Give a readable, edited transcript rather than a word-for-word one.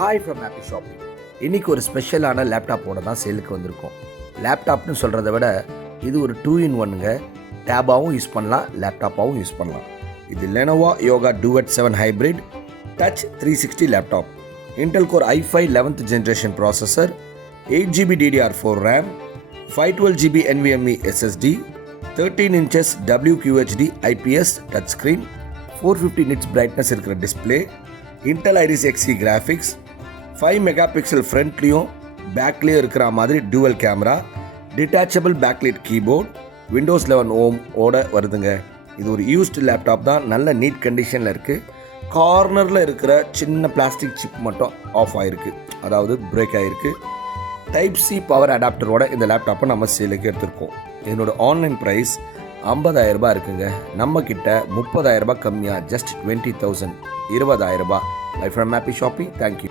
Hi from happy shopping. இன்றைக்கி ஒரு ஸ்பெஷலான லேப்டாப்போட தான் சேலுக்கு வந்திருக்கோம். லேப்டாப்னு சொல்கிறத விட இது ஒரு 2-in-1ங்க. டேபாகவும் யூஸ் பண்ணலாம், லேப்டாப்பாகவும் யூஸ் பண்ணலாம். இது Lenovo yoga duet 7 hybrid touch 360 laptop. Intel core i5 11th generation processor, 8GB DDR4 RAM, 512GB NVMe SSD, 13 inches WQHD IPS touch screen, 450 nits brightness இருக்கிற display, Intel Iris XE graphics, 5 megapixel ஃப்ரண்ட்லேயும் பேக்லேயும் இருக்கிற மாதிரி dual camera, detachable backlight keyboard, Windows 11 ஓட வருதுங்க. இது ஒரு used laptop தான், நல்ல நீட் கண்டிஷனில் இருக்குது. கார்னரில் இருக்கிற சின்ன பிளாஸ்டிக் சிப் மட்டும் ஆஃப் ஆகிருக்கு, அதாவது பிரேக் ஆகிருக்கு. டைப் சி பவர் அடாப்டரோட இந்த லேப்டாப்பை நம்ம சேலுக்கு எடுத்திருக்கோம். இதனோட ஆன்லைன் ப்ரைஸ் 50,000 இருக்குங்க. நம்மக்கிட்ட 30,000 கம்மியாக just 20,000 20,000. By from happy shopping. Thank you.